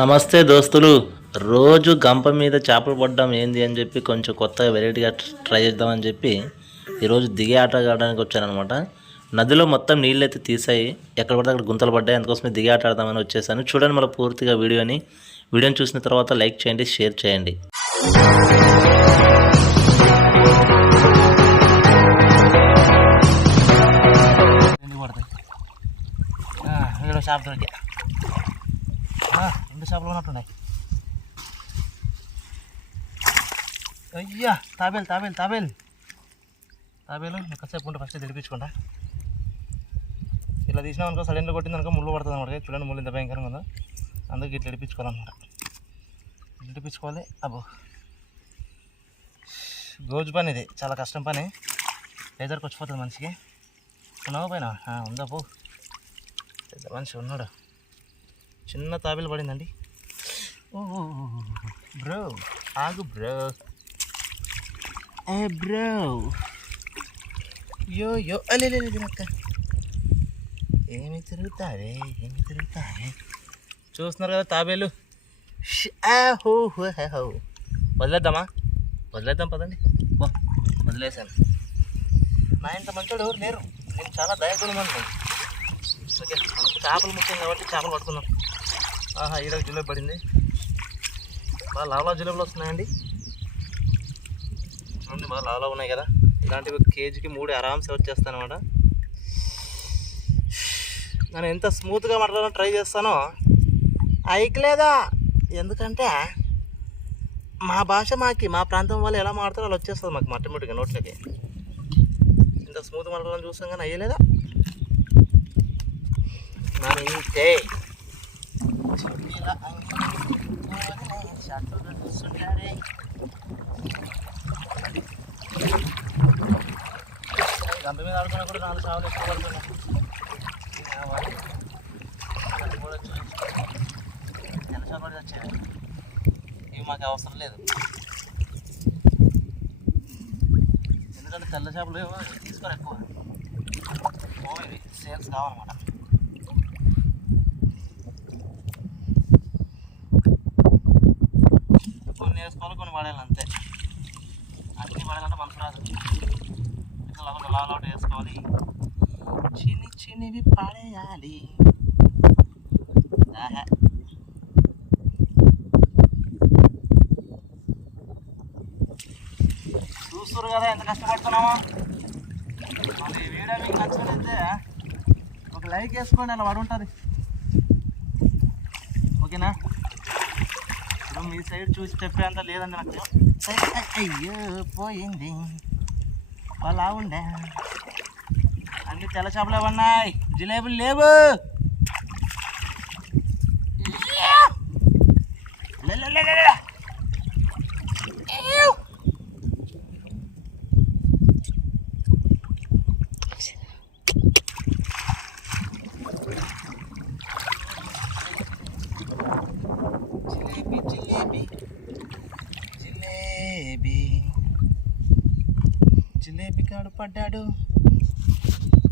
నమస్తే దోస్తులు. రోజు గంప మీద చేపలు పడ్డం ఏంది అని చెప్పి కొంచెం కొత్తగా వెరైటీగా ట్రై చేద్దామని చెప్పి ఈరోజు దిగే ఆట ఆడడానికి వచ్చానమాట నదిలో మొత్తం నీళ్ళు అయితే తీసాయి ఎక్కడ పడితే అక్కడ గుంతలు పడ్డాయి. అందుకోసమే దిగే ఆట ఆడదామని వచ్చేసాను. చూడండి మళ్ళీ పూర్తిగా వీడియోని. వీడియోని చూసిన తర్వాత లైక్ చేయండి షేర్ చేయండి. ఇక్కడ షాప్ దొరికా. రెండు చేపలు ఉన్నట్టున్నాయి. అయ్యా తాబేలు తాబేలు తాబేలు. తాబేలు కాసేపు ఉంటే ఫస్ట్ తెలిపించుకుంటా ఇట్లా తీసినాం అనుకో సడన్గా కొట్టింది అనుకో ముళ్ళు పడుతుంది అనమాట చూడండి ముళ్ళు ఇంత భయంకరంగా ఉందో. అందుకే ఇట్లా ఇడిపించుకోవాలన్నమాట. ఇడిపించుకోవాలి. అబ్బో. గోజు పని ఇది. చాలా కష్టం పని. లేదర్కి వచ్చిపోతుంది మనిషికి. ఉన్నావు పైన? ఉందా పో. పెద్ద మనిషి ఉన్నాడు. చిన్న తాబేలు పడిందండి. ఓ బ్రో ఆగు బ్రో. ఏ బ్రో. యో యో అలే అక్క ఏమి తిరుగుతావే ఏమి తిరుగుతావే. చూస్తున్నారు కదా తాబేలు? హో హే, హో వదిలేద్దామా? వదిలేద్దాం పదండి. వదిలేసాను నా ఇంత మంచోడు ఎవరు లేరు. నేను చాలా దయగుణమని ఓకే మనకు చేపలు ముఖ్యం కాబట్టి చేపలు పడుతున్నాను ఆహా ఈరోజు జిలేబీ పడింది. బాగా లావలా జిలేబులు వస్తున్నాయండి. చూడండి బాగా లావలా ఉన్నాయి కదా. ఇలాంటివి కేజీకి మూడు ఆరామ్సే వచ్చేస్తాను అనమాట నేను ఎంత స్మూత్గా మాట్లాడాలని ట్రై చేస్తానో. అయికలేదా ఎందుకంటే మా భాష మాకి మా ప్రాంతం వాళ్ళు ఎలా మాడతారో అలా వచ్చేస్తుంది మాకు ఆటోమేటిక్గా నోట్లకి. ఇంత స్మూత్ మాట్లాడాలని చూస్తాం కానీ అయ్యలేదా? మరి ఇంతే. గంట మీద ఆడుకున్నా కూడా నాలుగు సార్లు ఎక్కువ పడుతున్నాయి అది కూడా వచ్చి తెల్ల పడి వచ్చాయి ఇవి మాకు అవసరం లేదు ఎందుకంటే తెల్ల చేపలు ఏమో తీసుకోరు ఎక్కువ. ఇవి సేల్స్ కావాలన్నమాట కొన్ని వేసుకోవాలి పడేయాలి అంతే. అన్ని పడాలంటే మనసు రాదు. ఇట్లా లాగా లాగా వేసుకోవాలి చిన్ని చిన్నివి పడేయాలి. ఆహా. చూస్తారు కదా ఎంత కష్టపడుతున్నామో. మరి వీడియో మీకు నచ్చినట్లయితే ఒక లైక్ వేసుకోండి అలా పడి ఉంటుంది. ఓకేనా? మీ సైడ్ చూసి చెప్పేంత లేదండి నాకు. అయ్- అయ్- అయ్యో పోయింది. అలా ఉండే అన్ని తెల్ల చేపలు ఉన్నాయి. జిలేబులు లేవు. లే, లే, లే, లే, లే. ఏవ్. జిలేబీ జిలేబీ జిలేబీ పడ్డాడు పడ్డాడు.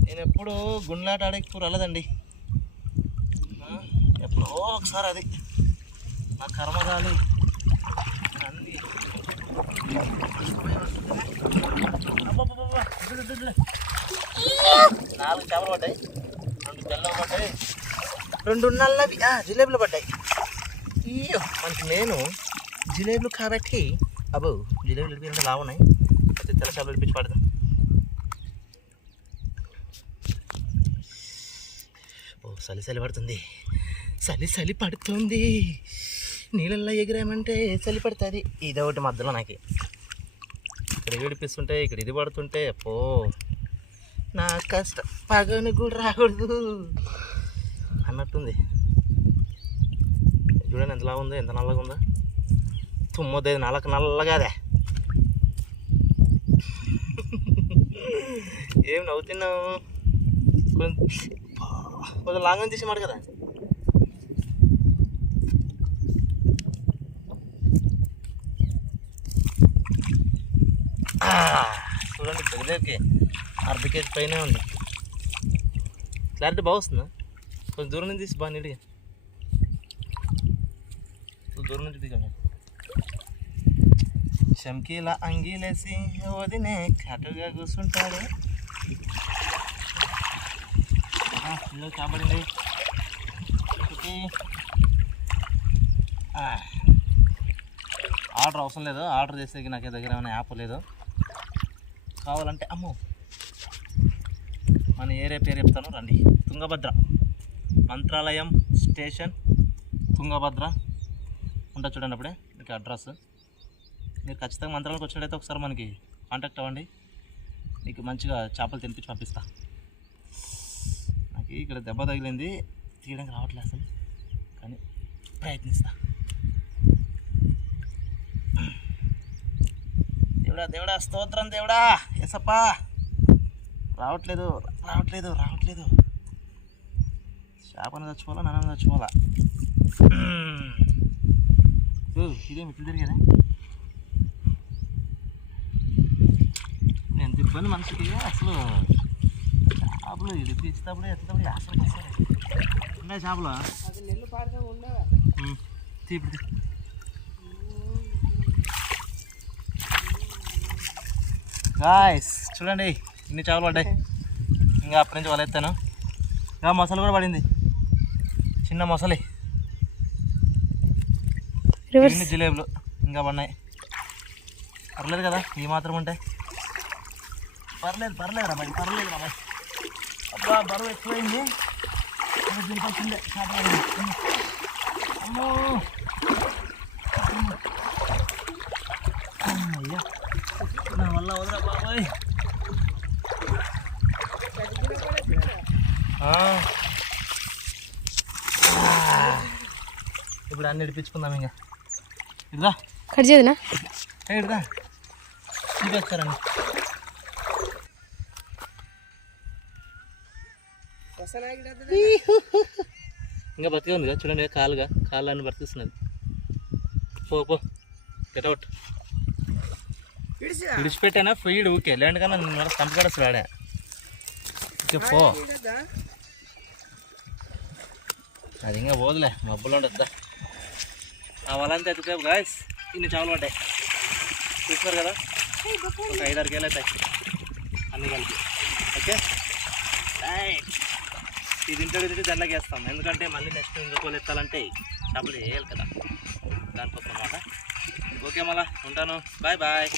నేను ఎప్పుడు గుండ్లాట ఆడేకి రాలేదండి. ఎప్పుడో ఒకసారి అది. నా కర్మగాలి. అన్ని నాలుగు చేపలు పడ్డాయి. రెండు తెల్ల పడ్డాయి. రెండు నల్లవి. జిలేబులు పడ్డాయి. అయ్యో మనకి నేను జిలేబీలు కాబట్టి అబ్బో జిలేబీలు విడిపించే లావున్నాయి. తెల్ల చేపలు విడిపించి పడదాం. చలి చలి పడుతుంది. చలి చలి పడుతుంది. నీళ్ళల్లో ఎగిరామంటే చలి పడుతుంది. ఇది ఒకటి మధ్యలో నాకు. ఇక్కడ ఏడిపిస్తుంటే ఇక్కడ ఇది పడుతుంటే పో నా కష్టం. పగని కూడా రాకూడదు. అన్నట్టుంది. చూడండి ఎంతలా ఉందో ఎంత నల్లగా ఉందో. తుమ్మొద్దు నల్లక నల్లగాదే ఏం నవ్వుతున్నావు? కొంచెం కొంచెం లాంగ్ తీసి మాట కదా. చూడండి పెద్దకి అర్ధ కేజీ పైన ఉంది. క్లారిటీ బాగా వస్తుందా? కొంచెం దూరం నుంచి తీసి బాగా నీట్గా. దూరం నుంచి దిగాను చమ్కీల అంగీలేసి వదినే కటుగా కూర్చుంటాడు ఆ, చేపడింది. ఒకటి. ఆర్డర్ అవసరం లేదు. ఆర్డర్ చేసేకి నాకు దగ్గర ఏమైనా యాప్ లేదు. కావాలంటే అమ్మో మన ఏరియా పేరు చెప్తాను రండి. తుంగభద్ర మంత్రాలయం స్టేషన్ తుంగభద్ర. ఉంటా చూడండి అప్పుడే మీకు అడ్రస్. మీరు ఖచ్చితంగా మంత్రాలకు వచ్చినట్టయితే ఒకసారి మనకి కాంటాక్ట్ అవ్వండి. మీకు మంచిగా చేపలు తినిపించి పంపిస్తాను నాకు ఇక్కడ దెబ్బ తగిలింది. తీయడానికి రావట్లేదు అసలు. కానీ ప్రయత్నిస్తా. దేవుడా దేవుడా స్తోత్రం దేవుడా. ఎసప్పా రావట్లేదు రావట్లేదు రావట్లేదు. చేపను చచ్చిపోవాలా నన్ను చచ్చిపోవాలా? ఇదేమి ఇదేం ఇట్లు నేను ఎంత ఇబ్బంది మనిషికి అసలు చేపలు ఇచ్చేటప్పుడు ఎత్తేటప్పుడు అసలు ఉన్నాయి చేపలు? ఉమ్, తీ ఇప్పుడు తీ. గాయస్ చూడండి ఇన్ని చేపలు పడ్డాయి. ఇంకా అప్పటి నుంచి వలెత్తాను. ఇంకా మొసలు కూడా పడింది. చిన్న మొసలి. ఇన్ని జిలేబులు ఇంకా పడినాయి. పర్లేదు కదా ఈ మాత్రం ఉంటాయి పర్లేదు పర్లేదు రా పర్లేదు రా బరువు ఎక్కువైంది. పడింది. అమ్మో. అమ్మయ్యా. నా వల్ల వదరా బాబాయ్. ఇప్పుడు అన్ని ఇడిపించుకుందాం ఇంకా. ఇదిగా కట్ చేయదునా ఇదిగా చూపిస్తారండి ఇంకా బతికే ఉంది కదా చూడండి కాలుగా కాళ్ళు అన్ని బతికిస్తున్నది పో పో గెట్ అవుట్ విడిచిపెట్టానా? ఫీడ్ ఊకే లేదంటే నేను కంపకడచ్చు వాడా? ఇక పో. అది ఇంకా పోదులే మబ్బులో ఉండద్దా? ఆ వలంతా ఎత్తుకోపు గాయస్ ఇన్ని చేపలు పడ్డాయి. చూస్తున్నారు కదా? ఒక ఐదారు కేలు అవుతాయి అన్నీ కలిపి ఓకే రైట్ ఇది ఇంటర్ తింటే దాంట్లోకి వేస్తాం. ఎందుకంటే మళ్ళీ నెక్స్ట్ ఇంకోలు ఎత్తాలంటే డబ్బులు వేయాలి కదా. దానికోసం అన్నమాట ఓకే మళ్ళా ఉంటాను. Bye bye